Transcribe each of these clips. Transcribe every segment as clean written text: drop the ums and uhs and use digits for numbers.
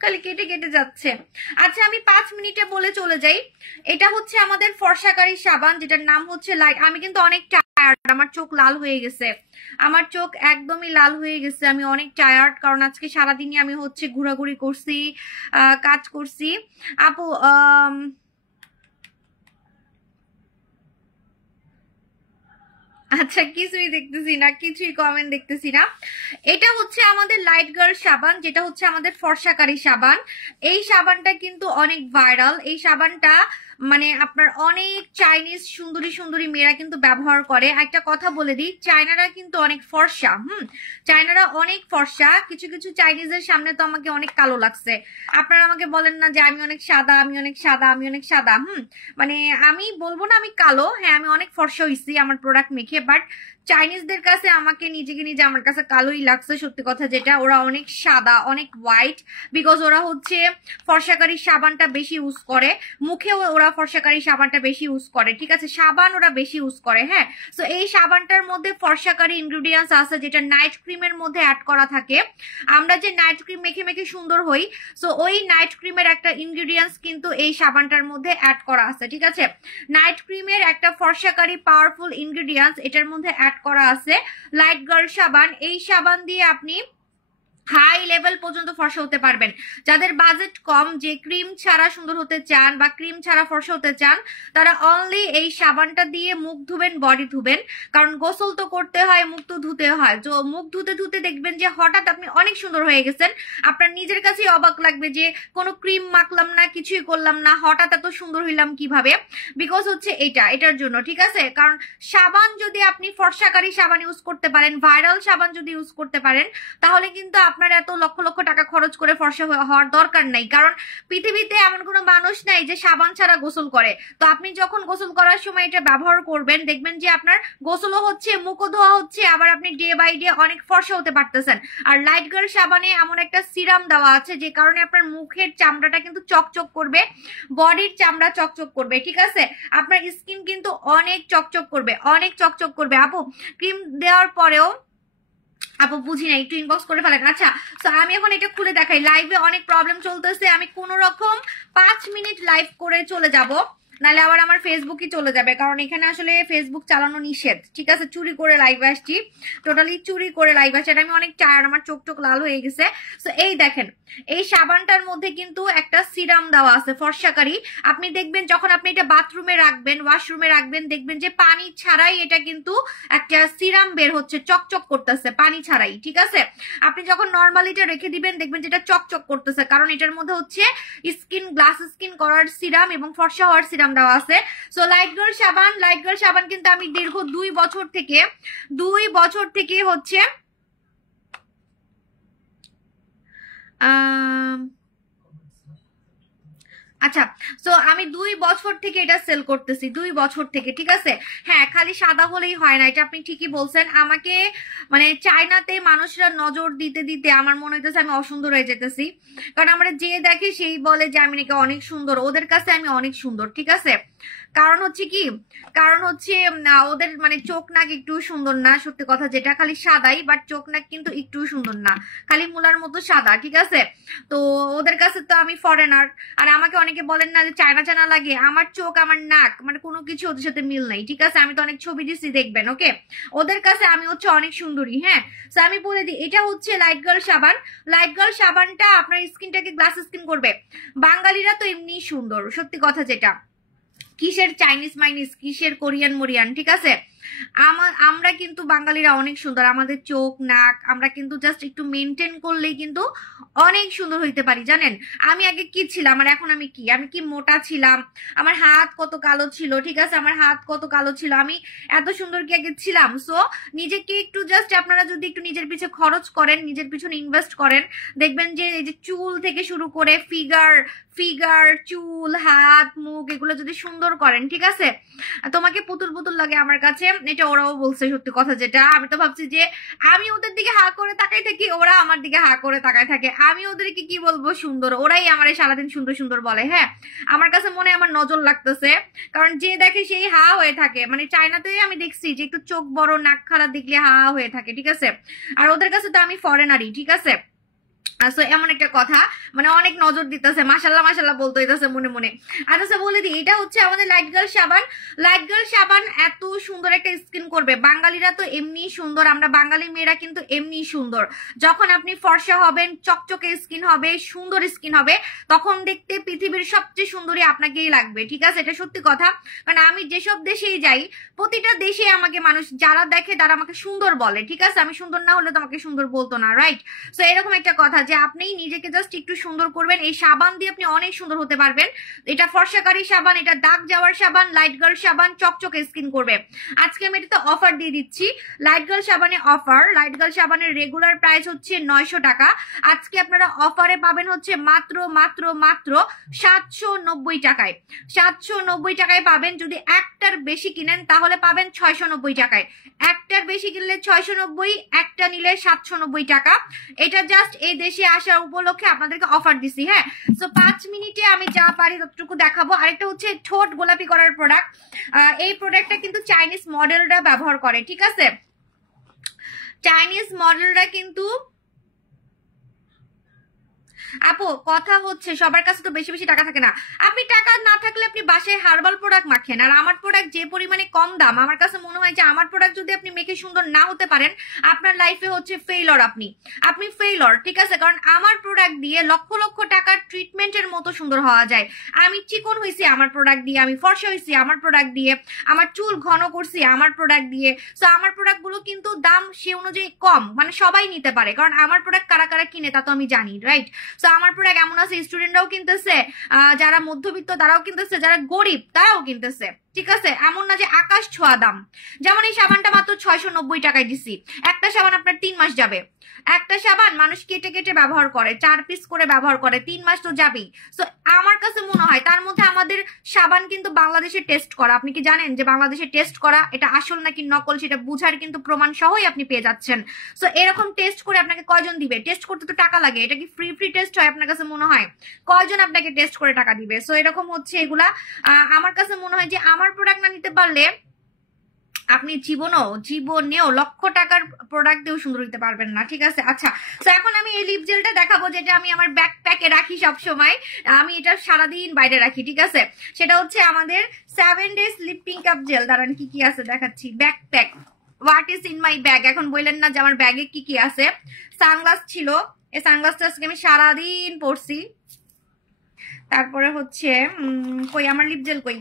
খালি কেটে কেটে যাচ্ছে। আচ্ছা আমি 5 মিনিটে বলে চলে যাই। এটা হচ্ছে আমাদের ফর্সাকারী সাবান, যেটার নাম হচ্ছে লাইট। আমি কিন্তু অনেক টায়ার্ড, আমার চোখ লাল হয়ে গেছে, আমার চোখ একদমই লাল হয়ে গেছে। আমি অনেক টায়ার্ড, কারণ আজকে সারাদিনই আমি হচ্ছে ঘোরাঘুরি করছি, কাজ করছি। আপু আচ্ছা কিছুই দেখতেছি না, কিছুই কমেন্ট দেখতেছি না। এটা হচ্ছে আমাদের লাইট গার্ল সাবান, যেটা হচ্ছে আমাদের ফর্সাকারী সাবান। এই সাবানটা কিন্তু অনেক ভাইরাল। এই সাবানটা মানে আপনার অনেক চাইনিজ সুন্দরী সুন্দরী মেয়েরা কিন্তু ব্যবহার করে। একটা কথা বলে দিই, চায়নারা কিন্তু অনেক ফর্সা। চায়নারা অনেক ফর্সা। কিছু কিছু চাইনিজের সামনে তো আমাকে অনেক কালো লাগছে। আপনারা আমাকে বলেন না যে আমি অনেক সাদা, আমি অনেক সাদা, আমি অনেক সাদা। মানে আমি বলবো না আমি কালো, হ্যাঁ আমি অনেক ফর্সা হইছি আমার প্রোডাক্ট মেখে, বাট চাইনিজদের কাছে আমাকে নিজেকে নিজে আমার কাছে কালোই লাগছে। সত্যি কথা যেটা, ওরা অনেক সাদা, অনেক হোয়াইট, বিকজ ওরা হচ্ছে ফর্সাকারী সাবানটা বেশি ইউজ করে। মুখেও ওরা ফর্সাকারী সাবানটা বেশি ইউজ করে, ঠিক আছে, সাবান ওরা বেশি ইউজ করে। হ্যাঁ, সো এই সাবানটার মধ্যে ফর্সাকারী ইনগ্রিডিয়েন্টস আছে, যেটা নাইট ক্রিমের মধ্যে অ্যাড করা থাকে। আমরা যে নাইট ক্রিম মেখে মেখে সুন্দর হই, সো ওই নাইট ক্রিমের একটা ইনগ্রিডিয়েন্টস কিন্তু এই সাবানটার মধ্যে অ্যাড করা আছে, ঠিক আছে। নাইট ক্রিমের একটা ফর্সাকারী পাওয়ারফুল ইনগ্রিডিয়েন্টস এটার মধ্যে অ্যাড করা আছে। লাইট গার্ল সাবান, এই সাবান দিয়ে আপনি হাই লেভেল পর্যন্ত ফর্সা হতে পারবেন। যাদের বাজেট কম, যে ক্রিম ছাড়া সুন্দর হতে চান বা ক্রিম ছাড়া ফর্সা হতে চান, তারা অনলি এই সাবানটা দিয়ে মুখ ধুবেন, বডি ধুবেন। কারণ গোসল তো করতে হয়, মুখ তো ধুতে হয়। তো মুখ ধুতে ধুতে দেখবেন যে হঠাৎ আপনি অনেক সুন্দর হয়ে গেছেন। আপনার নিজের কাছেই অবাক লাগবে যে কোনো ক্রিম মাখলাম না, কিছুই করলাম না, হঠাৎ এত সুন্দর হইলাম কিভাবে। বিকজ হচ্ছে এটার জন্য, ঠিক আছে। কারণ সাবান যদি আপনি ফর্সাকারী সাবান ইউজ করতে পারেন, ভাইরাল সাবান যদি ইউজ করতে পারেন, তাহলে কিন্তু আপনার এত লক্ষ লক্ষ টাকা খরচ করে ফর্সা হওয়ার দরকার নাই। কারণ পৃথিবীতে এমন কোনো মানুষ নাই যে সাবান ছাড়া গোসল করে। তো আপনি যখন গোসল করার সময় এটা ব্যবহার করবেন, দেখবেন যে আপনার গোসলও হচ্ছে, মুখও ধোয়া হচ্ছে, আবার আপনি ডে বাই ডে অনেক ফর্সা হতে পারতেছেন। আর লাইট গার্ল সাবানে এমন একটা সিরাম দেওয়া আছে, যে কারণে আপনার মুখের চামড়াটা কিন্তু চকচক করবে, বডির চামড়া চকচক করবে, ঠিক আছে। আপনার স্কিন কিন্তু অনেক চকচক করবে, অনেক চকচক করবে। আপু ক্রিম দেওয়ার পরেও আপু বুঝি না, একটু ইনবক্স করে ফেলেন। আচ্ছা, তো আমি এখন এটা খুলে দেখাই। লাইভে অনেক প্রবলেম চলতেছে, আমি কোন রকম 5 মিনিট লাইভ করে চলে যাব, নাহলে আবার আমার ফেসবুকই চলে যাবে। কারণ এখানে আসলে ফেসবুক চালানো নিষেধ, ঠিক আছে। চুরি করে লাইভ আসছি, টোটালি চুরি করে লাইভ আসছি। আমি অনেক টায়ার্ড, আমার চোখ টোক লাল হয়ে গেছে। তো এই দেখেন, এই সাবানটার মধ্যে কিন্তু একটা সিরাম দেওয়া আছে ফর্সাকারী। আপনি দেখবেন যখন আপনি এটা বাথরুমে রাখবেন, ওয়াশরুমে রাখবেন, দেখবেন যে পানি ছাড়াই এটা কিন্তু একটা সিরাম বের হচ্ছে, চকচক করতেছে পানি ছাড়াই, ঠিক আছে। আপনি যখন নর্মালি এটা রেখে দিবেন, দেখবেন যেটা চকচক করতেছে, কারণ এটার মধ্যে হচ্ছে স্কিন গ্লাস স্কিন করার সিরাম এবং ফর্সা হওয়ার সিরাম দেওয়া আছে। সো লাইট গার্ল সাবান, লাইট গার্ল সাবান কিন্তু আমি দীর্ঘ 2 বছর থেকে হচ্ছে আচ্ছা, সো আমি 2 বছর থেকে এটা সেল করতেছি, 2 বছর থেকে, ঠিক আছে। হ্যাঁ, খালি সাদা হলেই হয় না, এটা আপনি ঠিকই বলছেন। আমাকে মানে চায়নাতে মানুষরা নজর দিতে দিতে আমার মনে হইতেছে আমি অসুন্দর হয়ে যেতেছি। কারণ আমরা যে দেখি সেই বলে যে আমি নাকি অনেক সুন্দর, ওদের কাছে আমি অনেক সুন্দর, ঠিক আছে। কারণ হচ্ছে কি, কারণ হচ্ছে ওদের মানে চোখ নাক একটু সুন্দর না, সত্যি কথা যেটা, খালি সাদাই, বাট চোখ নাক কিন্তু একটু সুন্দর না, খালি মুলার মতো সাদা, ঠিক আছে। তো ওদের কাছে তো আমি ফরেনার। আর আমাকে অনেকে বলেন না যে চায়না চায়না লাগে, আমার চোখ আমার নাক মানে কোনো কিছু ওদের সাথে মিল নাই, ঠিক আছে। আমি তো অনেক ছবি দিচ্ছি, দেখবেন, ওকে। ওদের কাছে আমি হচ্ছে অনেক সুন্দরী। হ্যাঁ, তো আমি বলে দিই, এটা হচ্ছে লাইট গার্ল সাবান। লাইট গার্ল সাবানটা আপনার স্কিনটাকে গ্লাস স্কিন করবে। বাঙালিরা তো এমনি সুন্দর, সত্যি কথা যেটা, কিসের চাইনিজ মাইনিজ, কিসের কোরিয়ান মোরিয়ান, ঠিক আছে। আমরা কিন্তু বাঙালিরা অনেক সুন্দর, আমাদের চোখ নাক আমরা কিন্তু জাস্ট একটু মেনটেন করলেই কিন্তু অনেক সুন্দর হইতে পারি, জানেন। আমি আগে কি ছিলাম আর এখন আমি কি মোটা ছিলাম, আমার হাত কত কালো ছিল, ঠিক আছে, আমার হাত কত কালো ছিল, আমি এত সুন্দর কি আগে ছিলাম। সো নিজেকে একটু জাস্ট আপনারা যদি একটু নিজের পিছনে খরচ করেন, নিজের পিছনে ইনভেস্ট করেন, দেখবেন যে এই যে চুল থেকে শুরু করে ফিগার চুল হাত মুখ এগুলো যদি সুন্দর করেন, ঠিক আছে। তোমাকে পুতুল পুতুল লাগে আমার কাছে, এটা ওরাও বলছে, সত্যি কথা যেটা। আমি তো ভাবছি যে আমি ওদের দিকে হা করে তাকাই থাকি, ওরা আমার দিকে হা করে তাকায় থাকে। আমি ওদেরকে কি বলবো সুন্দর, ওরাই আমার সারাদিন সুন্দর সুন্দর বলে। হ্যাঁ, আমার কাছে মনে হয় আমার নজর লাগতেছে, কারণ যে দেখে সেই হা হয়ে থাকে। মানে চায়নাতেই আমি দেখছি যে একটু চোখ বড় নাক খারাপ দেখলে হা হয়ে থাকে, ঠিক আছে। আর ওদের কাছে তো আমি ফরেনারই, ঠিক আছে। এমন একটা কথা, মানে অনেক নজর দিতেছে, মাশাল্লাহ মাশাল্লাহ বলতে হইতেছে মনে মনে। আচ্ছা বলে দিই, এটা হচ্ছে আমাদের লাইট গার্ল সাবান। লাইট গার্ল সাবান এত সুন্দর একটা স্কিন করবে। বাঙালিরা তো এমনি সুন্দর, আমরা বাঙালি মেয়েরা কিন্তু এমনি সুন্দর। যখন আপনি ফর্সা হবেন, চকচকে স্কিন হবে, সুন্দর স্কিন হবে, তখন দেখতে পৃথিবীর সবচেয়ে সুন্দরী আপনাকেই লাগবে, ঠিক আছে? এটা সত্যি কথা। কারণ আমি যেসব দেশেই যাই, প্রতিটা দেশে আমাকে মানুষ যারা দেখে তারা আমাকে সুন্দর বলে, ঠিক আছে? আমি সুন্দর না হলে তো আমাকে সুন্দর বলতো না, রাইট? সো এরকম একটা কথা যে আপনি নিজেকে জাস্ট একটু সুন্দর করবেন, এই সাবান দিয়ে আপনি অনেক সুন্দর হতে পারবেন। এটা ফর্সাকারী সাবান, এটা দাগ যাওয়ার সাবান, লাইট গার্ল সাবান, চকচকে স্কিন করবে। আজকে আমি এটাতে অফার দিয়ে দিচ্ছি, লাইট গার্ল সাবানে অফার। লাইট গার্ল সাবানের রেগুলার প্রাইস হচ্ছে 900 টাকা, আজকে আপনারা অফারে পাবেন হচ্ছে মাত্র মাত্র মাত্র 790 টাকায়। 790 টাকায় পাবেন। যদি একটার বেশি কিনেন তাহলে পাবেন 690 টাকায়। একটার বেশি কিনলে 690, একটা নিলে 790 টাকা। এটা জাস্ট এই দেশে আসার উপলক্ষে আপনাদেরকে অফার দিছি, হ্যাঁ? সো 5 মিনিটে আমি যা পারি ততটুকু দেখাবো। আরেকটা হচ্ছে ঠোঁট গোলাপি করার প্রোডাক্ট। এই প্রোডাক্টটা কিন্তু চাইনিজ মডেলরা ব্যবহার করে, ঠিক আছে? চাইনিজ মডেলরা কিন্তু আপু কথা হচ্ছে সবার কাছে তো বেশি বেশি টাকা থাকে না। আপনি টাকা না থাকলে আপনি বাসায় হার্বাল প্রোডাক্ট মাখেন। আর আমার প্রোডাক্ট যে পরিমাণে কম দাম, আমার কাছে মনে হয় যে আমার প্রোডাক্ট যদি আপনি মেখে সুন্দর না হতে পারেন, আপনার লাইফে হচ্ছে ফেইলর। আপনি ফেইলর, ঠিক আছে? কারণ আমার প্রোডাক্ট দিয়ে লক্ষ লক্ষ টাকার ট্রিটমেন্টের মতো সুন্দর হওয়া যায়। আমি চিকন হয়েছি আমার প্রোডাক্ট দিয়ে, আমি ফর্সা হয়েছি আমার প্রোডাক্ট দিয়ে, আমার চুল ঘন করছি আমার প্রোডাক্ট দিয়ে। সো আমার প্রোডাক্ট গুলো কিন্তু দাম সে অনুযায়ী কম, মানে সবাই নিতে পারে, কারণ আমার প্রোডাক্ট কারা কারা কিনে তা তো আমি জানি, রাইট? তো আমার প্রোডাক্ট এমন আছে স্টুডেন্টরাও কিনতেছে, যারা মধ্যবিত্ত তারাও কিনতেছে, যারা গরিব তারাও কিনতেছে, ঠিক আছে? এমন না যে আকাশ ছোঁয়া দাম। যেমন এই সাবানটা মাত্র 690 টাকায় দিছি। একটা সাবান আপনার 3 মাস যাবে। একটা সাবান মানুষ কেটে কেটে ব্যবহার করে, 4 পিস করে ব্যবহার করে, 3 মাস তো যাবেই। সো আমার কাছে মনে হয় তার মধ্যে আমাদের সাবান কিন্তু বাংলাদেশে টেস্ট করা। আপনি কি জানেন যে বাংলাদেশে টেস্ট করা, এটা আসল নাকি নকল সেটা বুঝার কিন্তু প্রমাণ সহই আপনি পেয়ে যাচ্ছেন। সো এরকম টেস্ট করে আপনাকে কয়জন দিবে? টেস্ট করতে তো টাকা লাগে। এটা কি ফ্রি ফ্রি টেস্ট হয় আপনার কাছে মনে হয়? কয়জন আপনাকে টেস্ট করে টাকা দিবে? সো এরকম হচ্ছে এগুলা। আমার কাছে মনে হয় যে আমার প্রোডাক্ট না নিতে পারলে আপনি জীবনেও লক্ষ টাকার প্রোডাক্ট দিয়েও সুন্দর হতে পারবেন না, ঠিক আছে? আচ্ছা, তো এখন আমি এই লিপ জেলটা দেখাবো, যেটা আমি আমার ব্যাকপ্যাকে রাখি সব সময়। আমি এটা সারাদিন বাইরে রাখি, ঠিক আছে? সেটা হচ্ছে আমাদের 7 days lip pink up gel. দাঁড়ান কি কি আছে দেখাচ্ছি। Backpack, what is in my bag. এখন বললেন না যে আমার ব্যাগে কি কি আছে। সানগ্লাস ছিল, এই সানগ্লাসটা আজকে আমি সারাদিন পরছি। তারপরে হচ্ছে কই আমার লিপ জেল, কই?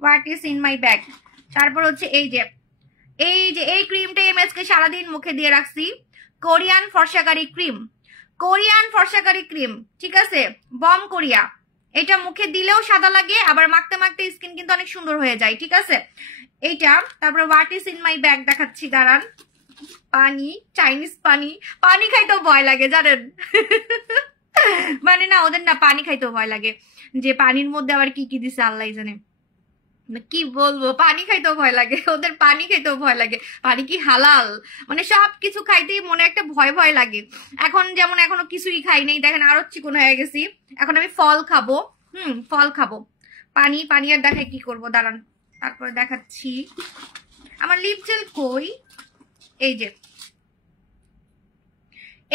What is in my bag. তারপর হচ্ছে এই ক্রিমটা আমি আজকে সারাদিন মুখে দিয়ে রাখছি। কোরিয়ান ফর্সাকারী ক্রিম, কোরিয়ান ফর্সাকারী ক্রিম, ঠিক আছে? Bom Korea. এটা মুখে দিলেও সাদা লাগে, আবার মাখতে মাখতে স্কিন কিন্তু অনেক সুন্দর হয়ে যায়, ঠিক আছে? এইটা। তারপরে what is in my bag দেখাচ্ছি, দাঁড়ান। পানি, চাইনিজ পানি। পানি খাইতেও ভয় লাগে জানেন। মানে না, ওদের না পানি খাইতেও ভয় লাগে, যে পানির মধ্যে আবার কি কি দিছে আল্লাহ জানে। কি বলবো, পানি খাইতেও ভয় লাগে ওদের, পানি খাইতেও ভয় লাগে। পানি কি হালাল? মানে সবকিছু খাইতেই মনে একটা ভয় ভয় লাগে। এখন যেমন এখনো কিছুই খাই নাই, দেখেন আরো চিকন হয়ে গেছি। এখন আমি ফল খাবো, ফল খাবো। পানি পানি আর দেখাই কি করবো, দাঁড়ান তারপরে দেখাচ্ছি। আমার লিপ জেল কই? এই যে,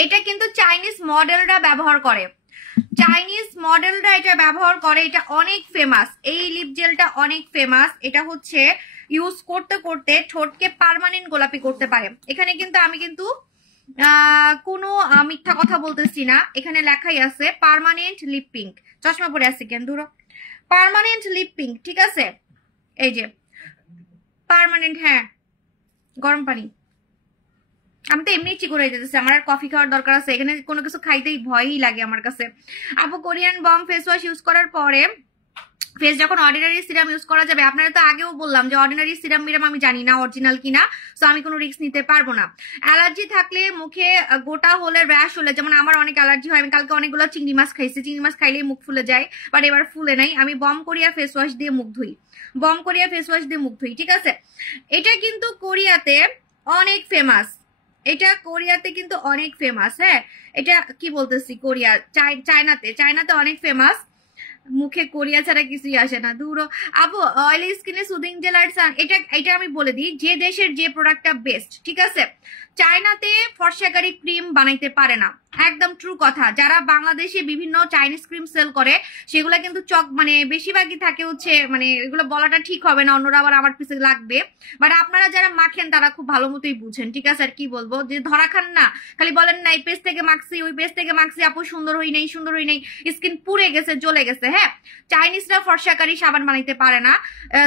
এটা কিন্তু চাইনিজ মডেলরা ব্যবহার করে, চাইনিজ মডেলরা এটা ব্যবহার করে। এটা অনেক ফেমাস, এই লিপ জেলটা অনেক ফেমাস। এটা হচ্ছে ইউজ করতে করতে ঠোঁটকে পার্মানেন্ট গোলাপি করতে পারে। এখানে কিন্তু আমি কিন্তু কোনো মিথ্যা কথা বলতেছি না, এখানে লেখাই আছে পার্মানেন্ট লিপ পিঙ্ক। চশমা পরে আছে কেন দূর? পার্মানেন্ট লিপ পিঙ্ক, ঠিক আছে? এই যে পার্মানেন্ট, হ্যাঁ। গরম পানি। আমি তো এমনি চিকন হয়ে যেতেছে, আমার আর কফি খাওয়ার দরকার আছে? এখানে কোনো কিছু খাইতেই ভয়ই লাগে আমার কাছে। আপু Korean Bom face wash use করার পরে ফেস যখন অর্ডিনারি সিরাম ইউজ করা যাবে, আপনারা তো আগেও বললাম যে অর্ডিনারি সিরাম মিরাম আমি জানি না অরিজিনাল কিনা, সো আমি কোনো রিস্ক নিতে পারবো না। অ্যালার্জি থাকলে, মুখে গোটা হলে, র্যাশ হলে, যেমন আমার অনেক অ্যালার্জি হয়। আমি কালকে অনেকগুলো চিংড়ি মাছ খাইছি, চিংড়ি মাছ খাইলেই মুখ ফুলে যায়, বাট এবার ফুলে নাই। আমি বম কোরিয়া ফেস ওয়াশ দিয়ে মুখ ধুই, বম কোরিয়া ফেস ওয়াশ দিয়ে মুখ ধুই, ঠিক আছে? এটা কিন্তু কোরিয়াতে অনেক ফেমাস, এটা কোরিয়াতে কিন্তু অনেক ফেমাস, হ্যাঁ। এটা কি বলতেছি, কোরিয়া, চায়নাতে অনেক ফেমাস। মুখে কোরিয়া ছাড়া কিছুই আসে না, দূর। আপু অয়েলি স্কিনে সুদিং জেল আর সান, এটা আমি বলে দিই যে দেশের যে প্রোডাক্টটা বেস্ট, ঠিক আছে? চায়নাতে ফর্সাকারী ক্রিম বানাইতে পারে না, একদম ট্রু কথা। যারা বাংলাদেশে বিভিন্ন চাইনিজ ক্রিম সেল করে সেগুলো কিন্তু মানে বেশিরভাগই থাকে হচ্ছে, মানে এগুলো বলাটা ঠিক হবে না, অন্যরা আবার আমার পিছে লাগবে, বাট আপনারা যারা মাখেন তারা খুব ভালো মতোই বুঝেন, ঠিক আছে। আর কি বলবো, যে ধরা খান না, খালি বলেন না এই পেজ থেকে মাখছি ওই পেজ থেকে মাখছি, আপু সুন্দর হই নাই সুন্দর হই নাই, স্কিন পুড়ে গেছে জ্বলে গেছে। হ্যাঁ, চাইনিজরা ফর্সাকারী সাবান বানাইতে পারে না,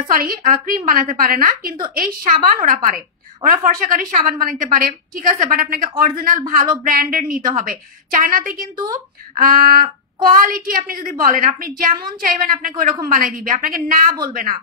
সরি ক্রিম বানাতে পারে না, কিন্তু এই সাবান ওরা পারে, ওরা ফর্সাকারী সাবান বানাইতে পারে, ঠিক আছে। বাট আপনাকে অরিজিনাল ভালো ব্র্যান্ডের নিতে হবে। চায়নাতে কিন্তু কোয়ালিটি আপনি যদি বলেন আপনি যেমন চাইবেন আপনাকে ওইরকম বানাই দিবে, আপনাকে না বলবে না,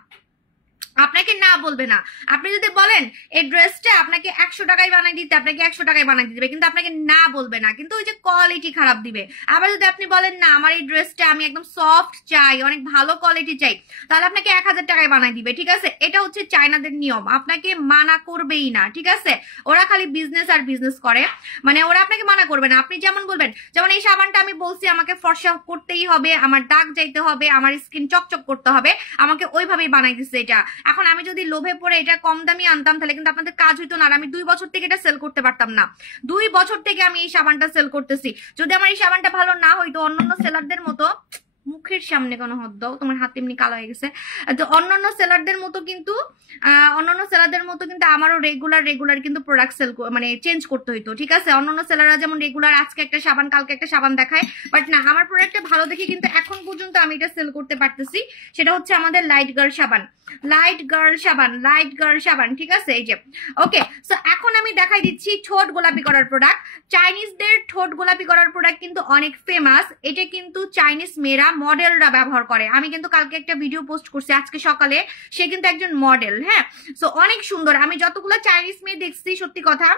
আপনাকে না বলবে না। আপনি যদি বলেন এই ড্রেসটা আপনাকে 100 টাকায় বানাই দিতে, আপনাকে 100 টাকায় বানাই দিবে, কিন্তু আপনাকে না বলবে না, কিন্তু ওই যে কোয়ালিটি খারাপ দিবে। আবার যদি আপনি বলেন না আমার এই ড্রেসটা আমি একদম সফট চাই, অনেক ভালো কোয়ালিটি চাই, তাহলে আপনাকে 1000 টাকায় বানাই দিবে, ঠিক আছে। এটা হচ্ছে চায়নাদের নিয়ম, আপনাকে মানা করবেই না, ঠিক আছে। ওরা খালি বিজনেস আর বিজনেস করে, মানে ওরা আপনাকে মানা করবে না। আপনি যেমন বলবেন, যেমন এই সাবানটা আমি বলছি আমাকে ফর্সা করতেই হবে, আমার দাগ যাইতে হবে, আমার স্কিন চকচক করতে হবে, আমাকে ওইভাবেই বানাই দিচ্ছে এটা। এখন আমি যদি লোভে পড়ে এটা কম দামি আনতাম তাহলে কিন্তু আপনাদের কাজ হইতো না, আর আমি 2 বছর থেকে এটা সেল করতে পারতাম না। 2 বছর থেকে আমি এই সাবানটা সেল করতেছি। যদি আমার এই সাবানটা ভালো না হইতো, অন্যান্য সেলারদের মতো, মুখের সামনে কোনো হাত দাও, তোমার হাত এমনি কালো হয়ে গেছে, তো অন্যান্য সেলারদের মতো কিন্তু আমারও রেগুলার কিন্তু প্রোডাক্ট সেল মানে চেঞ্জ করতে হইতো, ঠিক আছে। অন্যান্য সেলাররা যেমন রেগুলার আজকে একটা সাবান কালকে একটা সাবান দেখায়, বাট না, আমার প্রোডাক্টটা ভালো দেখে কিন্তু এখন পর্যন্ত আমি এটা সেল করতে পারতেছি। সেটা হচ্ছে আমাদের লাইট গার্ল সাবান, ঠিক আছে। এই যে ওকে, সো এখন আমি দেখাই দিচ্ছি ঠোঁট গোলাপি করার প্রোডাক্ট। চাইনিজদের ঠোঁট গোলাপি করার প্রোডাক্ট কিন্তু অনেক ফেমাস, এটা কিন্তু চাইনিজ মেয়েরা মডেলরা ব্যবহার করে। আমি কিন্তু কালকে একটা ভিডিও পোস্ট করছি আজকে সকালে, সে কিন্তু একজন মডেল। হ্যাঁ, সো অনেক সুন্দর। আমি যতগুলো চাইনিজ মেয়ে দেখছি, সত্যি কথা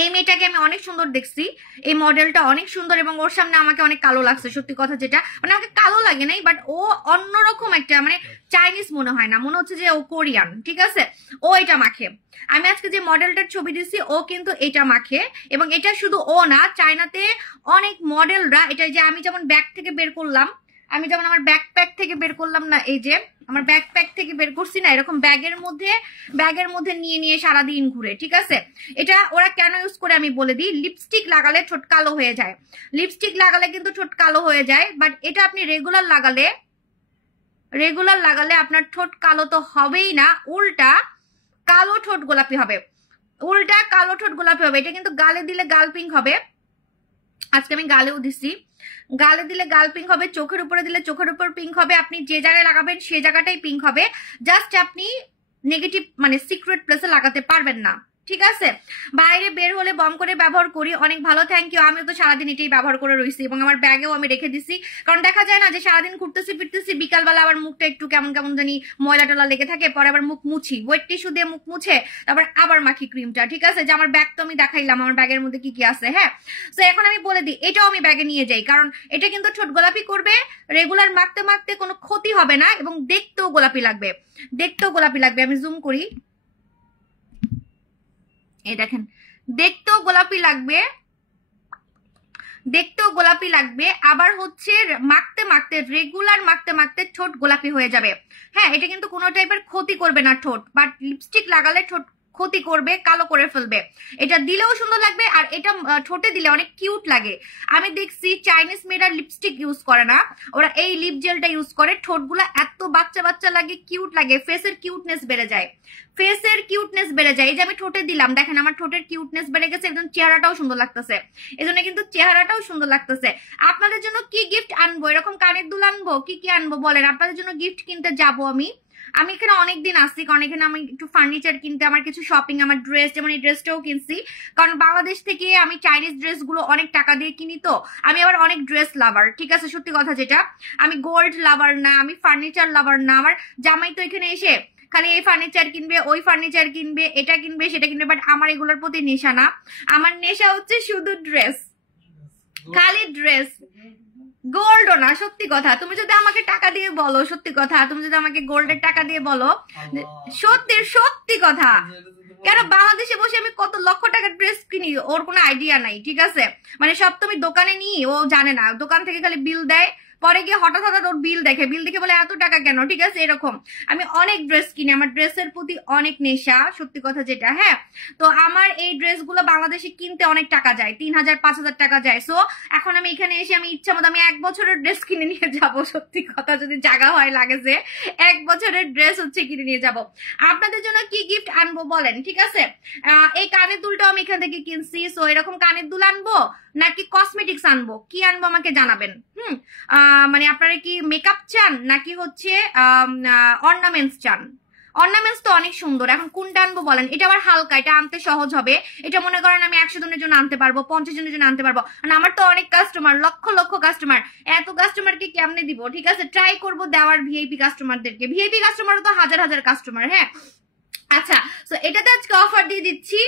এই মেয়েটাকে আমি অনেক সুন্দর দেখছি, এই মডেলটা অনেক সুন্দর, এবং ওর সামনে আমাকে অনেক কালো লাগছে, সত্যি কথা যেটা, মানে আমাকে কালো লাগে নাই, বাট ও অন্যরকম একটা, মানে চাইনিজ মনে হয় না, মনে হচ্ছে যে ও কোরিয়ান, ঠিক আছে। ও এটা মাখে, আমি আজকে যে মডেলটার ছবি দিচ্ছি ও কিন্তু এটা মাখে, এবং এটা শুধু ও না, চায়নাতে অনেক মডেলরা এটা, যে আমি যেমন ব্যাগ থেকে বের করলাম, আমি যেমন আমার ব্যাকপ্যাক থেকে বের করলাম না, এই যে আমার ব্যাকপ্যাক থেকে বের করছি না, এরকম ব্যাগের মধ্যে নিয়ে সারাদিন ঘুরে, ঠিক আছে। এটা ওরা কেন ইউজ করে আমি বলে দিই। লিপস্টিক লাগালে ঠোঁট কালো হয়ে যায়, লিপস্টিক লাগালে কিন্তু ঠোঁট কালো হয়ে যায়, বাট এটা আপনি রেগুলার লাগালে আপনার ঠোঁট কালো তো হবেই না, উল্টা কালো ঠোঁট গোলাপি হবে, এটা কিন্তু গালে দিলে গাল পিঙ্ক হবে। আজকে আমি গালেও দিছি, গালে দিলে গাল পিঙ্ক হবে, চোখের উপরে দিলে চোখের উপর পিঙ্ক হবে, আপনি যে জায়গায় লাগাবেন সেই জায়গাটাই পিঙ্ক হবে, জাস্ট আপনি নেগেটিভ মানে সিক্রেট প্লেসে লাগাতে পারবেন না, ঠিক আছে। বাইরে বের হলে বম করে ব্যবহার করি, অনেক ভালো, থ্যাংক ইউ। আমিও তো সারাদিন এটাই ব্যবহার করে রয়েছি, এবং আমার ব্যাগেও আমি রেখে দিছি, কারণ দেখা যায় না যে সারাদিন ঘুরতেছি ফিরতেছি, বিকালবেলা আবার মুখটা একটু কেমন কেমন জানি ময়লা টলা লেগে থাকে, পরে আবার মুখ মুছি, ওয়েট টিস্যু দিয়ে মুখ মুছে তারপর আবার মাখি ক্রিমটা, ঠিক আছে। যে আমার ব্যাগ তো আমি দেখাইলাম আমার ব্যাগের মধ্যে কি কি আছে। হ্যাঁ, তো এখন আমি বলে দিই, এটাও আমি ব্যাগে নিয়ে যাই, কারণ এটা কিন্তু ঠোঁট গোলাপি করবে, রেগুলার মাখতে মাখতে কোনো ক্ষতি হবে না, এবং দেখতেও গোলাপি লাগবে। আমি জুম করি, এই দেখেন, দেখতেও গোলাপি লাগবে, আবার হচ্ছে রেগুলার মাখতে মাখতে ঠোঁট গোলাপি হয়ে যাবে। হ্যাঁ, এটা কিন্তু কোনো টাইপের ক্ষতি করবে না ঠোঁট, বাট লিপস্টিক লাগালে ঠোঁট ক্ষতি করবে, কালো করে ফেলবে। এটা দিলেও সুন্দর লাগবে, আর এটা ঠোঁটে দিলে অনেক কিউট লাগে। আমি দেখছি চাইনিজ মেয়েরা লিপস্টিক ইউজ করে না, ওরা এই লিপ জেলটা ইউজ করে, ঠোঁটগুলো এত বাচ্চা লাগে, কিউট লাগে, ফেসের কিউটনেস বেড়ে যায়। এই যে আমি ঠোঁটে দিলাম, দেখেন আমার ঠোঁটের কিউটনেস বেড়ে গেছে, একদম চেহারাটাও সুন্দর লাগতেছে, এজন্য কিন্তু চেহারাটাও সুন্দর লাগতেছে। আপনাদের জন্য কি গিফট আনবো, এরকম কানের দুল আনবো, কি আনবো বলেন, আপনাদের জন্য গিফট কিনতে যাবো আমি এখানে অনেকদিন আসছি, কারণ এখানে আমি একটু ফার্নিচার কিনতে, আমার কিছু শপিং, আমার ড্রেস, যেমন এই ড্রেসটাও কিনছি, কারণ বাংলাদেশ থেকে আমি চাইনিজ ড্রেসগুলো অনেক টাকা দিয়ে কিনি, তো আমি আবার অনেক ড্রেস লাভার, ঠিক আছে, সত্যি কথা যেটা, আমি গোল্ড লাভার না, আমি ফার্নিচার লাভার না। আমার জামাই তো এখানে এসে খালি এই ফার্নিচার কিনবে, ওই ফার্নিচার কিনবে, এটা কিনবে, সেটা কিনবে, বাট আমার এগুলোর প্রতি নেশা না, আমার নেশা হচ্ছে শুধু ড্রেস, খালি ড্রেস, গোল্ডও না। সত্যি কথা, তুমি যদি আমাকে টাকা দিয়ে বলো, সত্যি কথা, তুমি যদি আমাকে গোল্ডের টাকা দিয়ে বলো, সত্যি কথা, কেন বাংলাদেশে বসে আমি কত লক্ষ টাকার ড্রেস কিনি ওর কোনো আইডিয়া নাই, ঠিক আছে। মানে সব তুমি দোকানে নিই, ও জানে না, দোকান থেকে খালি বিল দেয়, পরে গিয়ে হঠাৎ হঠাৎ ওর বিল দেখে বলে এত টাকা কেন, ঠিক আছে এরকম। আমি অনেক ড্রেস কিনি, আমার ড্রেসের প্রতি অনেক নেশা, সত্যি কথা যেটা। হ্যাঁ, তো আমার এই ড্রেসগুলো বাংলাদেশে কিনতে অনেক টাকা যায়, 3000 5000 টাকা যায়। সো এখন আমি এখানে এসে আমি ইচ্ছা মতো আমি 1 বছরের ড্রেস কিনে নিয়ে যাব, সত্যি কথা যদি জায়গা হয় লাগে যে 1 বছরের ড্রেস হচ্ছে কিনে নিয়ে যাব। আপনাদের জন্য কি গিফট আনবো বলেন, ঠিক আছে। এই কানের দুলটাও আমি এখান থেকে কিনছি। সো এরকম কানের দুল আনবো নাকি কসমেটিক্স আনবো, কি আনবো আমাকে জানাবেন। মানে আপনারা কি মেকআপ চান নাকি হচ্ছে অর্নামেন্টস চান? অর্নামেন্টস তো অনেক সুন্দর, এখন কোনটা আনবো বলেন। এটা আবার হালকা, এটা আনতে সহজ হবে। এটা মনে করেন আমি 100 জনের জন্য আনতে পারবো, 50 জনের জন্য আনতে পারবো। মানে আমার তো অনেক কাস্টমার, লক্ষ লক্ষ কাস্টমার, এত কাস্টমারকে কেমনে দিব, ঠিক আছে। ট্রাই করবো দেওয়ার ভিআইপি কাস্টমারদেরকে, ভিআইপি কাস্টমারও তো হাজার হাজার কাস্টমার। হ্যাঁ, আচ্ছা, তো এটাতে আজকে অফার দিয়ে দিচ্ছি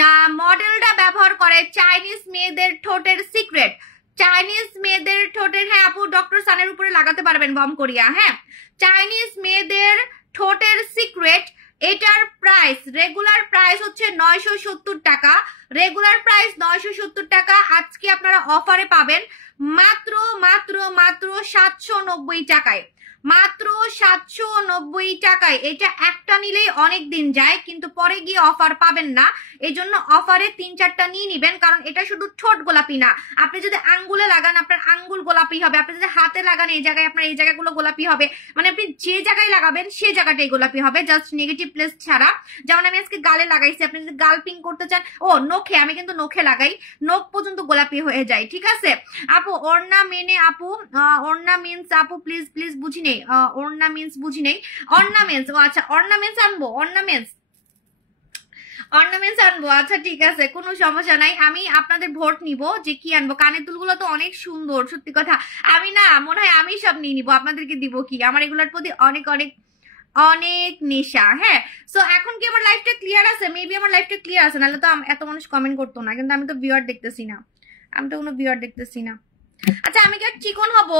না। মডেলটা ব্যবহার করে চাইনিজ মেয়েদের ঠোঁটের সিক্রেট, চাইনিজ মেয়েদের ঠোঁটের, হ্যাঁ আপু ডক্টর সানের উপরে লাগাতে পারবেন বম করিয়া। হ্যাঁ, চাইনিজ মেয়েদের ঠোঁটের সিক্রেট, এটার প্রাইস রেগুলার প্রাইস হচ্ছে 970 টাকা, রেগুলার প্রাইস 970 টাকা। আজকে আপনারা অফারে পাবেন মাত্র মাত্র মাত্র 790 টাকায়, মাত্র 790 টাকায়। এটা একটা নিলেই অনেক দিন যায়, কিন্তু পরে গিয়ে অফার পাবেন না। এই জন্য অফারে 3-4টা নিয়ে নিবেন, কারণ এটা শুধু ঠোঁট গোলাপি না। আপনি যদি আঙ্গুলে লাগান আপনার আঙ্গুল গোলাপি হবে, আপনি যদি হাতে লাগান এই জায়গায় আপনার এই জায়গাগুলো গোলাপি হবে। মানে আপনি যে জায়গায় লাগাবেন সেই জায়গাটাই গোলাপি হবে, জাস্ট নেগেটিভ প্লেস ছাড়া। যেমন আমি আজকে গালে লাগাইছি, আপনি যদি গাল পিঙ্ক করতে চান, ও নখে, আমি কিন্তু নখে লাগাই, নখ পর্যন্ত গোলাপি হয়ে যায়, ঠিক আছে। আপু ওড়না মেনে, আপু ওড়না মিন্স, আপু প্লিজ প্লিজ বুঝি নেই, অর্নামেন্টস বুঝি নেই। অর্নামেন্টস, ও আচ্ছা অর্নামেন্টস আনবো, অর্নামেন্টস আনবো, আচ্ছা ঠিক আছে, কোনো সমস্যা নাই। আমি আপনাদের ভোট নিব যে কি আনবো। কানের দুলগুলো তো অনেক সুন্দর, সত্যি কথা। আমি না মনে হয় আমি সব নিয়ে নিবো, আপনাদেরকে দিব কি, আমার এগুলোর প্রতি অনেক অনেক অনেক নেশা। হ্যাঁ, সো এখন কি আমার লাইফটা ক্লিয়ার আছে? মেবি আমার লাইফটা ক্লিয়ার আছে, নাহলে তো এত মানুষ কমেন্ট করতো না। কিন্তু আমি তো ভিউয়ার দেখতেছি না, আমি তো কোনো ভিউয়ার দেখতেছি না। আচ্ছা, আমি কি আর চিকন হব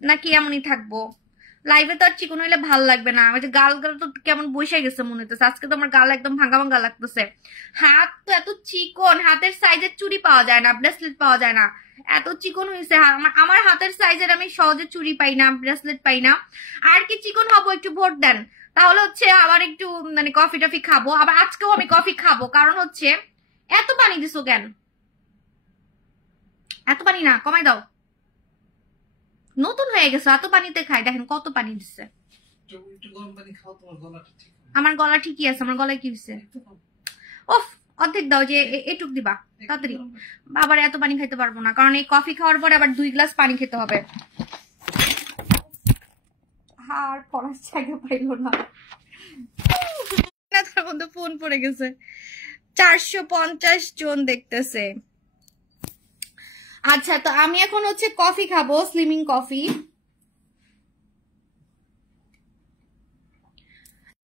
নাকি এমনই থাকবো? লাইভে তো আর চিকন হইলে ভাল লাগবে না। ওই যে গাল গাল তো কেমন বসে গেছে মনে হইতেছে, আজকে তো আমার গাল একদম ভাঙা ভাঙা লাগতেছে। হাত তো এত চিকন, হাতের সাইজের চুড়ি পাওয়া যায় না, ব্রেসলেট পাওয়া যায় না, এত চিকন হয়েছে। আমার হাতের সাইজের আমি সহজে চুড়ি পাই না, ব্রেসলেট পাই না। আর কি চিকন হবো? একটু ভোট দেন, তাহলে হচ্ছে আবার একটু মানে কফি টফি খাবো। আবার আজকেও আমি কফি খাবো, কারণ হচ্ছে এত পানি দিছো কেন? এত পানি না, কমাই দাও। নতুন হয়ে গেছে, এত পানিতে খাই, দেখেন কত পানি দিচ্ছে। আমার গলা ঠিকই আছে, আমার গলায় কি হচ্ছে? ওফ, অর্ধেক দাও, যে এটুক দিবা তাড়াতাড়ি। আবার এত পানি খাইতে পারবো না, কারণ এই কফি খাওয়ার পরে আবার 2 গ্লাস পানি খেতে হবে। আর পড়ার জায়গা পাইলো না, তার মধ্যে ফোন পড়ে গেছে। 450 জন দেখতেছে। আচ্ছা, তো আমি এখন হচ্ছে কফি খাবো, স্লিমিং কফি।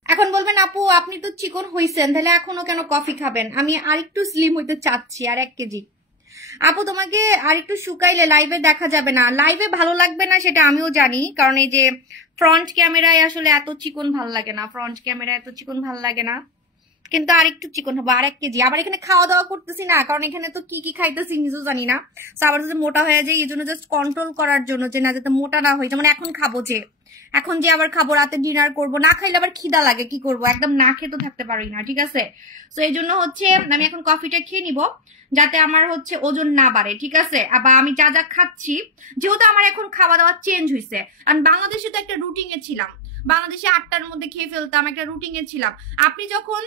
এখন বলবেন আপু আপনি তো চিকন হইছেন, তাহলে এখনো কেন কফি খাবেন? আমি আরেকটু স্লিম হইতে চাচ্ছি, আর 1 কেজি। আপু তোমাকে আরেকটু শুকাইলে লাইভে দেখা যাবে না, লাইভে ভালো লাগবে না সেটা আমিও জানি, কারণ এই যে ফ্রন্ট ক্যামেরায় আসলে এত চিকন ভাল লাগে না, ফ্রন্ট ক্যামেরায় এত চিকন ভাল লাগে না। কিন্তু আরেকটু চিকন হবো, আর 1 কেজি। আবার এখানে খাওয়া দাওয়া করতেছি না, কারণ এখানে তো কি কি খাইতেছি নিজেও জানি না। আবার যদি মোটা হয়ে যায়, এই জন্য জাস্ট কন্ট্রোল করার জন্য, যে না যাতে মোটা না হয়ে। যেমন এখন খাবো, যে এখন যে আবার খাবো, রাতে ডিনার করবো, না খাইলে আবার খিদা লাগে, কি করবো, একদম না খেয়ে তো থাকতে পারি না, ঠিক আছে। তো এই জন্য হচ্ছে আমি এখন কফিটা খেয়ে নিব, যাতে আমার হচ্ছে ওজন না বাড়ে, ঠিক আছে। আবার আমি যা যা খাচ্ছি, যেহেতু আমার এখন খাওয়া দাওয়া চেঞ্জ হয়েছে, কারণ বাংলাদেশে তো একটা রুটিনে ছিলাম, বাংলাদেশে 8টার মধ্যে খেয়ে ফেলতাম, একটা রুটিনে ছিলাম। আপনি যখন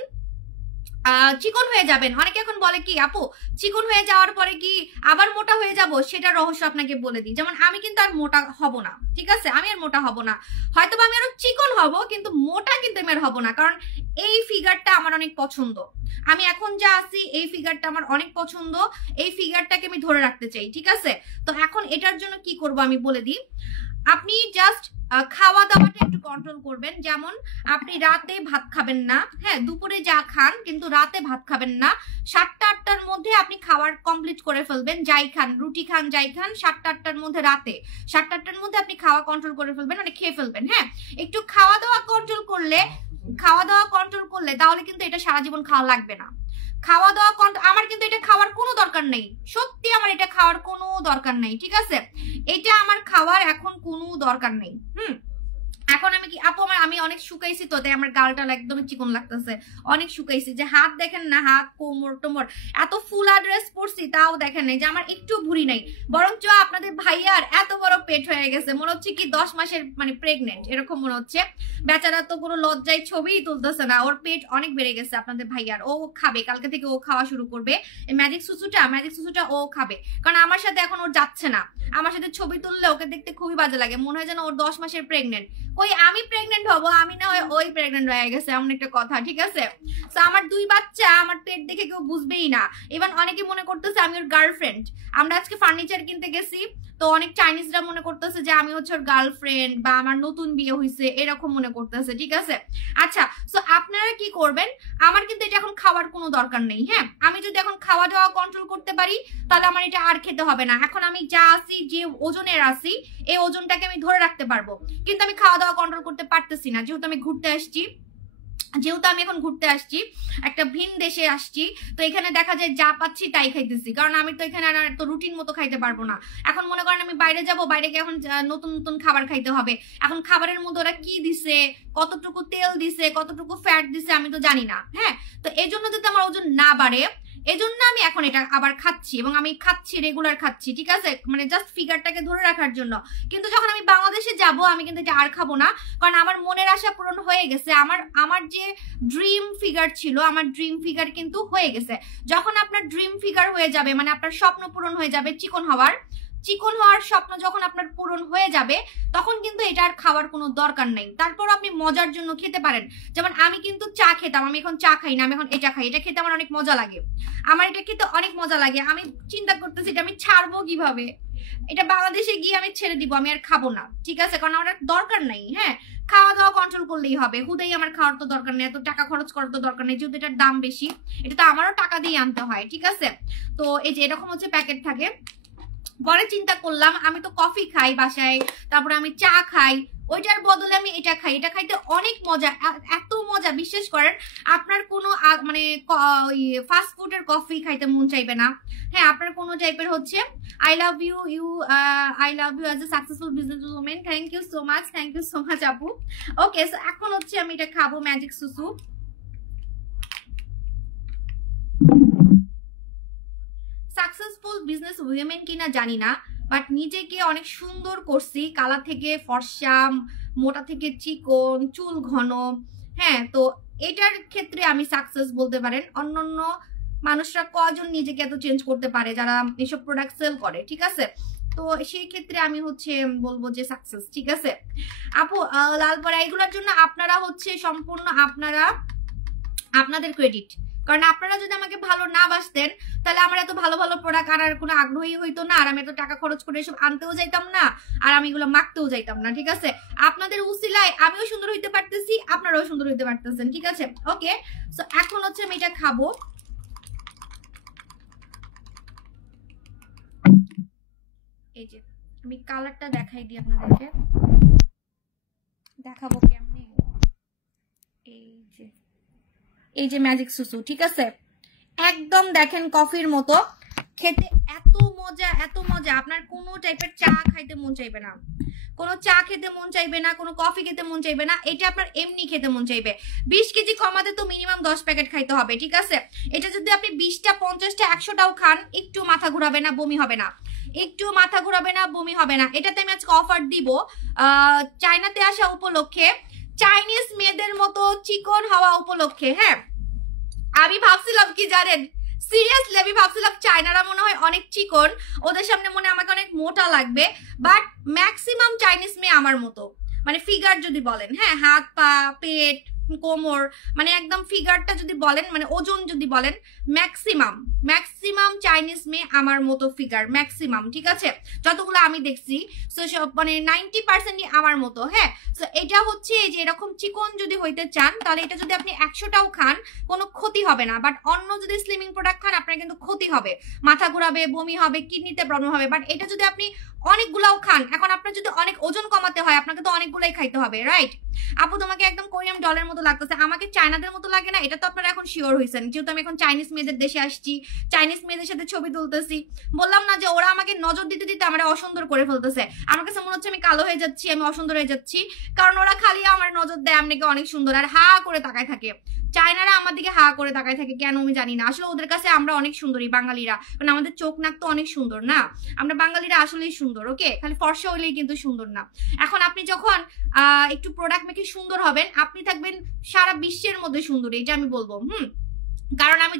চিকন হয়ে যাবেন, অনেকে এখন বলে কি আপু চিকন হয়ে যাওয়ার পরে কি আবার মোটা হয়ে যাব, সেটা রহস্য আপনাকে বলে দিই। যেমন আমি কিন্তু আর মোটা হব না, ঠিক আছে, আমি আর মোটা হব না, হয়তো আমি আরো চিকন হব, কিন্তু মোটা কিন্তু আমি আর হব না, কারণ এই ফিগারটা আমার অনেক পছন্দ। আমি এখন যা আছি এই ফিগারটা আমার অনেক পছন্দ, এই ফিগারটাকে আমি ধরে রাখতে চাই, ঠিক আছে। তো এখন এটার জন্য কি করব আমি বলে দিই। আপনি জাস্ট খাওয়া দাওয়াটা একটু কন্ট্রোল করবেন। যেমন আপনি রাতে ভাত খাবেন না, হ্যাঁ দুপুরে যা খান, কিন্তু রাতে ভাত খাবেন না। 7টা 8টার মধ্যে আপনি খাবার কমপ্লিট করে ফেলবেন, যাই খান, রুটি খান যাই খান, 7টা 8টার মধ্যে, রাতে 7টা 8টার মধ্যে আপনি খাওয়া কন্ট্রোল করে ফেলবেন, মানে খেয়ে ফেলবেন। হ্যাঁ, একটু খাওয়া দাওয়া কন্ট্রোল করলে তাহলে কিন্তু এটা সারা জীবন খাওয়া লাগবে না। খাওয়া দাওয়া আমার কিন্তু এটা খাওয়ার কোনো দরকার নেই, সত্যি আমার এটা খাওয়ার কোনো দরকার নাই, ঠিক আছে? এটা আমার খাওয়ার এখন কোনো দরকার নেই। এখন আমি কি আপু আমি অনেক শুকাইছি তো, তাই আমার গালটা একদম চিকন লাগতেছে, অনেক শুকাইছি। যে হাত দেখেন না, হাত কোমর টোমর এত ফুল ড্রেস পরছি তাও দেখেন নাই যে আমার একটু ভুঁড়ি নাই, বরঞ্চ আপনাদের ভাইয়ার এত বড় পেট হয়ে গেছে, মনে হচ্ছে কি 10 মাসের মানে প্রেগনেন্ট এরকম মনে হচ্ছে। বেচারা তো কোনো লজ্জায় ছবিই তুলতেছে না, ওর পেট অনেক বেড়ে গেছে আপনাদের ভাইয়ার। ও খাবে কালকে থেকে, ও খাওয়া শুরু করবে ম্যাজিক সুসুটা ও খাবে, কারণ আমার সাথে এখন ওর যাচ্ছে না। আমার সাথে ছবি তুললে ওকে দেখতে খুবই বাজে লাগে, মনে হয় যেন ওর 10 মাসের প্রেগনেন্ট। ওই আমি প্রেগনেন্ট হব, আমি না ওই প্রেগনেন্ট হয়ে গেছে, এমন একটা কথা, ঠিক আছে? তো আমার 2 বাচ্চা, আমার পেট দেখে কেউ বুঝবেই না। ইভেন অনেকে মনে করতেছে আমি ওর গার্লফ্রেন্ড। আমরা আজকে ফার্নিচার কিনতে গেছি, তো অনেক চাইনিজরা মনে করতেছে যে আমি হচ্ছে ওর গার্লফ্রেন্ড বা আমার নতুন বিয়ে হয়েছে এরকম মনে করতেছে, ঠিক আছে? আচ্ছা, তো আপনারা কি করবেন? আমার কিন্তু এটা এখন খাওয়ার কোনো দরকার নেই। হ্যাঁ, আমি যদি এখন খাওয়া দাওয়া কন্ট্রোল করতে পারি তাহলে আমার এটা আর খেতে হবে না। এখন আমি যা আছি, যে ওজনের আছি, এই ওজনটাকে আমি ধরে রাখতে পারবো। কিন্তু আমি খাওয়া দাওয়া কন্ট্রোল করতে পারতেছি না, যেহেতু আমি এখন ঘুরতে আসছি, একটা ভিন দেশে আসছি। তো এখানে দেখা যায় যা পাচ্ছি তাই খাইতেছি, কারণ আমি তো এখানে আর তো রুটিন মতো খাইতে পারবো না। এখন মনে করেন আমি বাইরে যাব, বাইরে গিয়ে এখন নতুন নতুন খাবার খাইতে হবে। এখন খাবারের মধ্যে ওরা কি দিছে, কতটুকু তেল দিছে, কতটুকু ফ্যাট দিছে আমি তো জানি না। হ্যাঁ, তো এই জন্য যদি আমার ওজন না বাড়ে, এজন্য আমি এখন এটা আবার খাচ্ছি, এবং আমি খাচ্ছি, রেগুলার খাচ্ছি, ঠিক আছে? মানে জাস্ট ফিগারটাকে ধরে রাখার জন্য। কিন্তু যখন আমি বাংলাদেশে যাব, আমি কিন্তু এটা আর খাবো না, কারণ আমার মনের আশা পূরণ হয়ে গেছে। আমার যে ড্রিম ফিগার ছিল, আমার ড্রিম ফিগার কিন্তু হয়ে গেছে। যখন আপনার ড্রিম ফিগার হয়ে যাবে, মানে আপনার স্বপ্ন পূরণ হয়ে যাবে, চিকন হওয়ার স্বপ্ন যখন আপনার পূরণ হয়ে যাবে, তখন কিন্তু এটা আর খাওয়ার কোনো দরকার নাই। তারপর আপনি মজার জন্য খেতে পারেন। যেমন আমি কিন্তু চা খেতাম, আমি এখন চা খাই না, আমি এখন এটা খাই। এটা খেতে আমার অনেক মজা লাগে, আমি চিন্তা করতেছি এটা আমি ছাড়বো কিভাবে। এটা বাংলাদেশে গিয়ে আমি ছেড়ে দিব, আমি আর খাবো না, ঠিক আছে? কারণ আমার দরকার নাই। হ্যাঁ, খাওয়া দাওয়া কন্ট্রোল করলেই হবে, হুদাই আমার খাওয়ার তো দরকার নেই, এত টাকা খরচ করার তো দরকার নেই, যেহেতু এটার দাম বেশি। এটা তো আমারও টাকা দিয়ে আনতে হয়, ঠিক আছে? তো এই যে এরকম হচ্ছে প্যাকেট থাকে। পরে চিন্তা করলাম আমি তো কফি খাই বাসায়, তারপরে আমি চা খাই, ওইটার বদলে আমি এটা খাই। এটা খাইতে অনেক মজা, এত মজা বিশ্বাস করেন, আপনার কোনো মানে ফাস্ট ফুডের কফি খাইতে মন চাইবে না। হ্যাঁ, আপনার কোনো টাইপের হচ্ছে I love you as a successful business women. Thank you so much আপু। ওকে, সো এখন হচ্ছে আমি এটা খাবো, ম্যাজিক সুসু। সাকসেসফুল বিজনেস উইমেন কিনা জানি না, বাট নিজেকে অনেক সুন্দর করছি, কালা থেকে ফর্সা, মোটা থেকে চিকন, চুল ঘন। হ্যাঁ, তো এটার ক্ষেত্রে আমি সাকসেস বলতে পারেন। অন্যান্য মানুষরা কজন নিজেকে এত চেঞ্জ করতে পারে যারা এসব প্রোডাক্ট সেল করে, ঠিক আছে? তো সেই ক্ষেত্রে আমি হচ্ছে বলবো যে সাকসেস, ঠিক আছে? আপু লালপাড়া, এগুলোর জন্য আপনারা হচ্ছে সম্পূর্ণ আপনাদের ক্রেডিট, কারণ আপনারা যদি আমাকে ভালো না বাসতেন তাহলে আমার এত ভালো ভালো প্রোডাক্ট আনার কোনো আগ্রহী হইতো না, আর আমি এত টাকা খরচ করে এসব আনতেও যাইতাম না, আর আমি এগুলো মাখতেও যাইতাম না, ঠিক আছে? আপনাদের উসিলায় আমিও সুন্দর হইতে পারতেছি, আপনারাও সুন্দর হইতে পারতেছেন, ঠিক আছে? ওকে, সো এখন হচ্ছে আমি এটা খাবো। এই যে আমি কালারটা দেখাই দিই আপনাদেরকে, দেখাবো কেমনে। এই যে ম্যাজিক সুসু, ঠিক আছে? একদম দেখেন কফির মতো খেতে, এত মজা। আপনার কোনো টাইপের চা খাইতে মন চাইবে না, কোনো চা খেতে মন চাইবে না, কোনো কফি খেতে মন চাইবে না। এটা আপনার এমনি খেতে মন চাইবে। 20 কেজি কমাতে তো মিনিমাম 10 প্যাকেট খাইতে হবে, ঠিক আছে? এটা যদি আপনি 20টা 50টা 100টাও খান, একটু মাথা ঘুরাবে না, বমি হবে না, এটাতে আমি আজকে অফার দিব চায়নাতে আসা উপলক্ষে, চাইনিজ মেয়েদের মতো চিকন হওয়া উপলক্ষে। হ্যাঁ, আমি ভাবছিলাম কি জানেন, সিরিয়াসলি আমি ভাবছিলাম চায়নারা মনে হয় অনেক চিকন, ওদের সামনে মনে আমাকে অনেক মোটা লাগবে, বাট ম্যাক্সিমাম চাইনিজ মেয়ে আমার মতো, মানে ফিগার যদি বলেন, হ্যাঁ, হাত পা পেট কোমর, মানে একদম ফিগারটা যদি বলেন, মানে ওজন যদি বলেন, ম্যাক্সিমাম চাইনিজ মেয়ে আমার মতো ফিগার, ম্যাক্সিমাম, ঠিক আছে? যতগুলো আমি দেখছি, সো সব মানে 90% আমার মতো। হ্যাঁ, সো এটা হচ্ছে যে এরকম চিকন যদি হইতে চান তাহলে এটা যদি আপনি 100টাও খান কোনো ক্ষতি হবে না, বাট অন্য যদি স্লিমিং প্রোডাক্ট খান আপনার কিন্তু ক্ষতি হবে, মাথা ঘোরাবে, বমি হবে, কিডনিতে প্রবলেম হবে। বাট এটা যদি আপনি অনেকগুলাও খান, এখন আপনার যদি অনেক ওজন কমাতে হয় আপনাকে তো অনেকগুলাই খাইতে হবে, রাইট? আপু তোমাকে একদম কোরিয়ান ডলের মতো লাগতেছে, আমাকে চায়নাদের মতো লাগে না, এটা তো আপনারা এখন শিওর হয়েছেন, যেহেতু আমি এখন চাইনিজ মেয়েদের দেশে আসছি, চাইনিজ মেয়েদের সাথে ছবি তুলতেছি, বললাম না যে ওরা আমাকে নজর দিতে দিতে আমার অসুন্দর করে ফেলতেছে। আমার কাছে মনে হচ্ছে আমি কালো হয়ে যাচ্ছি, আমি অসুন্দর হয়ে যাচ্ছি, কারণ ওরা খালি আমার নজর দেয় আমি নাকি অনেক সুন্দর, আর হা করে তাকায় থাকে। চায়নারা আমার দিকে হা করে তাকায় থাকে কেন আমি জানি না। আসলে ওদের কাছে আমরা অনেক সুন্দরী বাঙালিরা, কারণ আমাদের চোখ নাক তো অনেক সুন্দর না, আমরা বাঙালিরা আসলেই সুন্দর। ওকে, খালি ফর্সা হইলেই কিন্তু সুন্দর না। এখন আপনি যখন একটু প্রোডাক্ট মেখে সুন্দর হবেন, আপনি থাকবেন সারা বিশ্বের মধ্যে সুন্দর, এটা আমি বলবো। কারণ আমি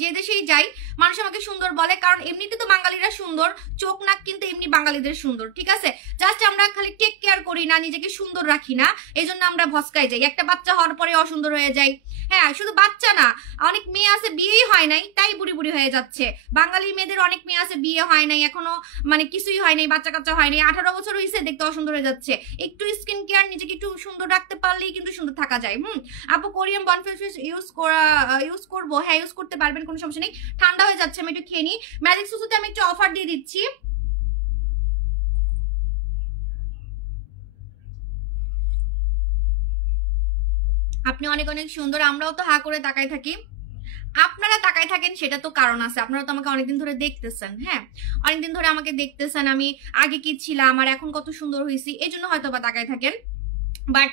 যে দেশেই যাই মানুষ আমাকে সুন্দর বলে, কারণ এমনিতে তো বাঙালিরা সুন্দর, চোখ নাক কিন্তু এমনি বাঙালিদের সুন্দর, ঠিক আছে? জাস্ট আমরা খালি টেক কেয়ার করি না, নিজেকে সুন্দর রাখি না, এই জন্য আমরা ভস্কাই যাই। একটা বাচ্চা হওয়ার পরে অসুন্দর হয়ে যায়। হ্যাঁ, শুধু বাচ্চা না, অনেক মেয়ে আছে বিয়েই হয় নাই তাই বুড়ি বুড়ি হয়ে যাচ্ছে। বাঙালি মেয়েদের অনেক মেয়ে আছে বিয়ে হয় নাই, এখনো মানে কিছুই হয় নাই, বাচ্চা কাচ্চা হয় নাই, 18 বছর হয়েছে দেখতে অসুন্দর হয়ে যাচ্ছে। একটু স্কিন কেয়ার, নিজেকে একটু সুন্দর রাখতে পারলেই কিন্তু সুন্দর থাকা যায়। আপু কোরিয়ান বনফেস ইউজ করবো? হ্যাঁ, ইউজ করতে পারবেন, কোনো সমস্যা নেই। ঠান্ডা হয়ে যাচ্ছে, আমি একটু খেয়ে নিই। ম্যাজিক সুসুতে আমি একটু অফার দিয়ে দিচ্ছি। আপনি অনেক অনেক সুন্দর, আমরাও তো হা করে তাকাই থাকি। আপনারা তাকায় থাকেন সেটা তো কারণ আছে, আপনারা তো আমাকে অনেকদিন ধরে দেখতেছেন। হ্যাঁ, অনেকদিন ধরে আমাকে দেখতেছেন, আমি আগে কি ছিলাম আর এখন কত সুন্দর হয়েছি, এই জন্য হয়তো বা তাকায় থাকেন। বাট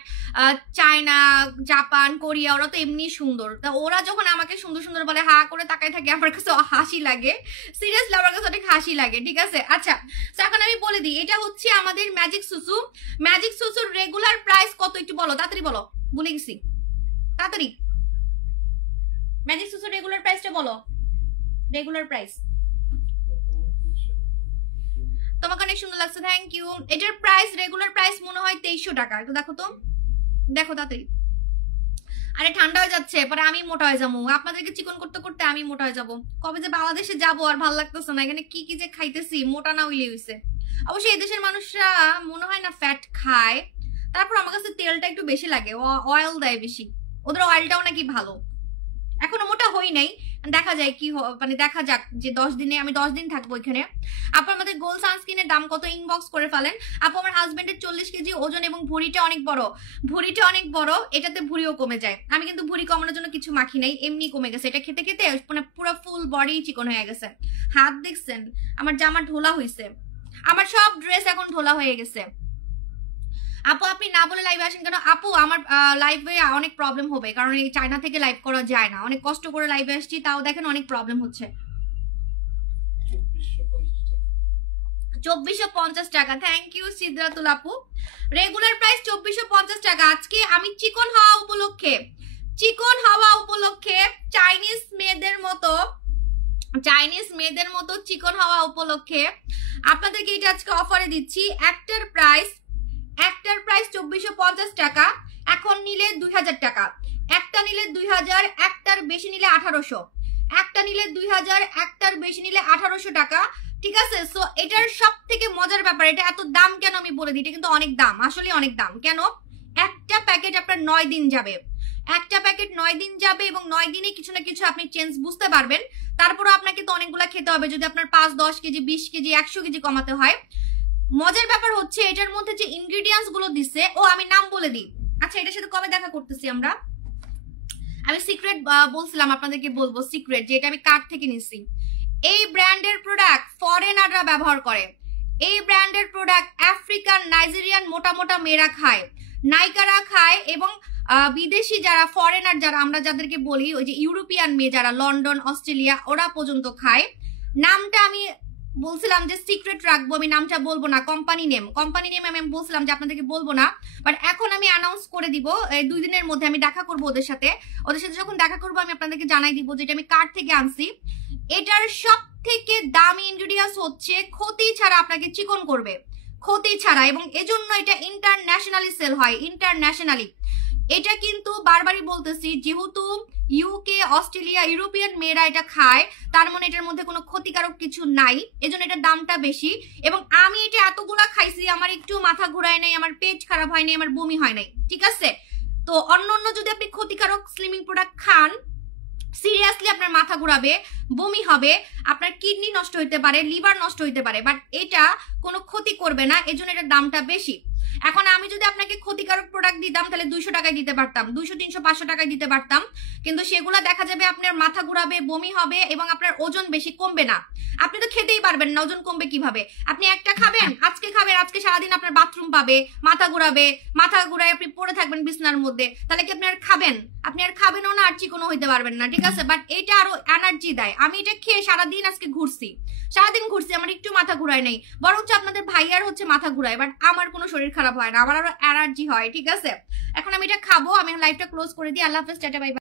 চায়না, জাপান, কোরিয়া ওরা তো এমনি সুন্দর, তা ওরা যখন আমাকে সুন্দর সুন্দর বলে হা করে তাকায় থাকে, আমার কাছে হাসি লাগে, সিরিয়াসলি আমার কাছে অনেক হাসি লাগে, ঠিক আছে? আচ্ছা, এখন আমি বলে দিই, এটা হচ্ছে আমাদের ম্যাজিক সুসু। ম্যাজিক সুসুর রেগুলার প্রাইস কত একটু বলো, তাড়াতাড়ি বলো, ভুলে গেছি, তাড়াতাড়ি। ম্যাজিক সুসুর রেগুলার প্রাইসটা বলো, রেগুলার প্রাইস। তোমাকে অনেক সুন্দর লাগছে, থ্যাংক ইউ। এটার প্রাইস, রেগুলার প্রাইস মনে হয় 2300 টাকা। একটু দেখো তো, দেখো তাড়াতাড়ি। আরে ঠান্ডা হয়ে যাচ্ছে, পরে আমি মোটা হয়ে যাবো, আপনাদেরকে চিকন করতে করতে আমি মোটা হয়ে যাবো। কবে যে বাংলাদেশে যাবো আর ভালো লাগতেছে না, এখানে কি কি যে খাইতেছি, মোটা না হইলে হইছে। অবশ্যই এই দেশের মানুষরা মনে হয় না ফ্যাট খায়, তারপর আমার কাছে তেলটা একটু বেশি লাগে, অয়েল দেয় বেশি, ওদের অয়েলটাও নাকি ভালো। এখনো মোটা হই নাই, দেখা যায় কি মানে দেখা যাক যে 10 দিনে, আমি 10 দিন থাকবো এখানে। আপু আমাদের গোল সানস্ক্রিনের দাম কত, ইনবক্স করে ফেলেন। আপু আমার হাজবেন্ডের 40 কেজি ওজন এবং ভুঁড়িটা অনেক বড়, ভুঁড়িটা অনেক বড়, এটাতে ভুঁড়িও কমে যায়। আমি কিন্তু ভুঁড়ি কমানোর জন্য কিছু মাখি নাই, এমনি কমে গেছে, এটা খেতে খেতে মানে পুরো ফুল বডি চিকন হয়ে গেছে। হাত দেখছেন, আমার জামা ঢোলা হয়েছে, আমার সব ড্রেস এখন ঢোলা হয়ে গেছে। আপু আপনি না বলে লাইভে আসেন কেন? আপু আমার লাইভে অনেক প্রবলেম হবে, কারণ এই চায়না থেকে লাইভ করা যায় না, অনেক কষ্ট করে লাইভে আসছি, তাও দেখেন অনেক প্রবলেম হচ্ছে। 2450 টাকা, থ্যাংক ইউ সিদ্ধাতুল আপু। রেগুলার প্রাইস 2450 টাকা। আজকে আমি চিকন হওয়া উপলক্ষে, চিকন হওয়া উপলক্ষে চাইনিজ মেয়েদের মতো চিকন হওয়া উপলক্ষে আপনাদেরকে এটা আজকে অফারে দিচ্ছি। একটার প্রাইস 2450 টাকা, এখন নিলে 2000 টাকা, একটা নিলে 2000, একটার বেশি নিলে 1800, একটা নিলে 2000, একটার বেশি নিলে 1800 টাকা, ঠিক আছে? সো এটার সব থেকে মজার ব্যাপার, এটা এত দাম কেন আমি বলে দিই, এটা কিন্তু অনেক দাম, আসলে অনেক দাম। কেন? একটা প্যাকেট আপনার 9 দিন যাবে, একটা প্যাকেট 9 দিন যাবে, এবং 9 দিনে কিছু না কিছু আপনি চেঞ্জ বুঝতে পারবেন। তারপরে আপনাকে তো অনেকগুলা খেতে হবে, যদি আপনার 5, 10 কেজি, 20 কেজি, 100 কেজি কমাতে হয়। মজার ব্যাপার হচ্ছে এটার মধ্যে যে ইনগ্রেডিয়েন্টস গুলো দিচ্ছে, ও আমি নাম বলে দিই। আচ্ছা, এটার সাথে কবে দেখা করতেছি আমরা? আমি সিক্রেট বলছিলাম আপনাদেরকে, বলবো সিক্রেট, যে এটা আমি কার্ড থেকে নিছি। এই ব্র্যান্ডের প্রোডাক্ট ফরেনাররা ব্যবহার করে, এই ব্র্যান্ডের প্রোডাক্ট আফ্রিকান, নাইজেরিয়ান মোটা মোটা মেয়েরা খায়, নায়িকারা খায়, এবং বিদেশি যারা ফরেনার, যারা আমরা যাদেরকে বলি ওই যে ইউরোপিয়ান মেয়ে, যারা লন্ডন, অস্ট্রেলিয়া, ওরা পর্যন্ত খায়। নামটা আমি বলছিলাম যে সিক্রেট রাখবো, আমি নামটা বলবো না, কোম্পানি নেম আমি বলছিলাম যে আপনাদেরকে বলবো না, বাট এখন আমি অ্যানাউন্স করে দিব। 2 দিনের মধ্যে আমি দেখা করবো ওদের সাথে যখন দেখা করবো আমি আপনাদেরকে জানাই দিব যে এটা আমি কার্ড থেকে আনছি। এটার সব থেকে দামি ইনগ্রেডিয়েন্টস হচ্ছে ক্ষতি ছাড়া আপনাকে চিকন করবে, ক্ষতি ছাড়া, এবং এজন্য এটা ইন্টারন্যাশনালি সেল হয়, ইন্টারন্যাশনালি। এটা কিন্তু বারবারই বলতেছি, যেহেতু ইউকে, অস্ট্রেলিয়া, ইউরোপিয়ান মেয়েরা এটা খায়, তার মানে এটার মধ্যে কোনো ক্ষতিকারক কিছু নাই, এজন্য এটার দামটা বেশি। এবং আমি এটা এতগুলা খাইছি, আমার একটু মাথা ঘোরায় নাই, আমার পেট খারাপ হয় নাই, আমার বমি হয় নাই, ঠিক আছে? তো অন্য যদি আপনি ক্ষতিকারক স্লিমিং প্রোডাক্ট খান, সিরিয়াসলি আপনার মাথা ঘুরাবে, বমি হবে, আপনার কিডনি নষ্ট হইতে পারে, লিভার নষ্ট হইতে পারে, বাট এটা কোনো ক্ষতি করবে না, এজন্য এটার দামটা বেশি। এখন আমি যদি আপনাকে ক্ষতিকারক প্রোডাক্ট দিতাম তাহলে 200 টাকায় দিতে পারতাম, 200, 300, 500 টাকায় দিতে পারতাম, কিন্তু সেগুলো দেখা যাবে আপনার মাথা ঘুরাবে, বমি হবে এবং আপনার ওজন বেশি কমবে না। আপনি তো খেতেই পারবেন না, ওজন কমবে কিভাবে? আপনি একটা খাবেন, আজকে খাবেন, আজকে সারাদিন আপনার বাথরুম পাবে, মাথা ঘুরাবে, মাথা ঘুরায় আপনি পড়ে থাকবেন বিছনার মধ্যে, তাহলে কি আপনি আর খাবেন? আপনি আর খাবেনও না, আর চিকনও হইতে পারবেন না, ঠিক আছে? বাট এটা আরো এনার্জি দেয়। আমি এটা খেয়ে সারাদিন আজকে ঘুরছি, সারাদিন ঘুরছি, আমার একটু মাথা ঘুরায় নাই, বরঞ্চ আপনাদের ভাইয়ার হচ্ছে মাথা ঘুরায়, বাট আমার কোনো শরীর খারাপ হয় না, আমার আরো এনার্জি হয়, ঠিক আছে? এখন আমি এটা খাবো, আমি লাইভটা ক্লোজ করে দিই। আল্লাহ হাফেজ, টাটা, বাই বাই।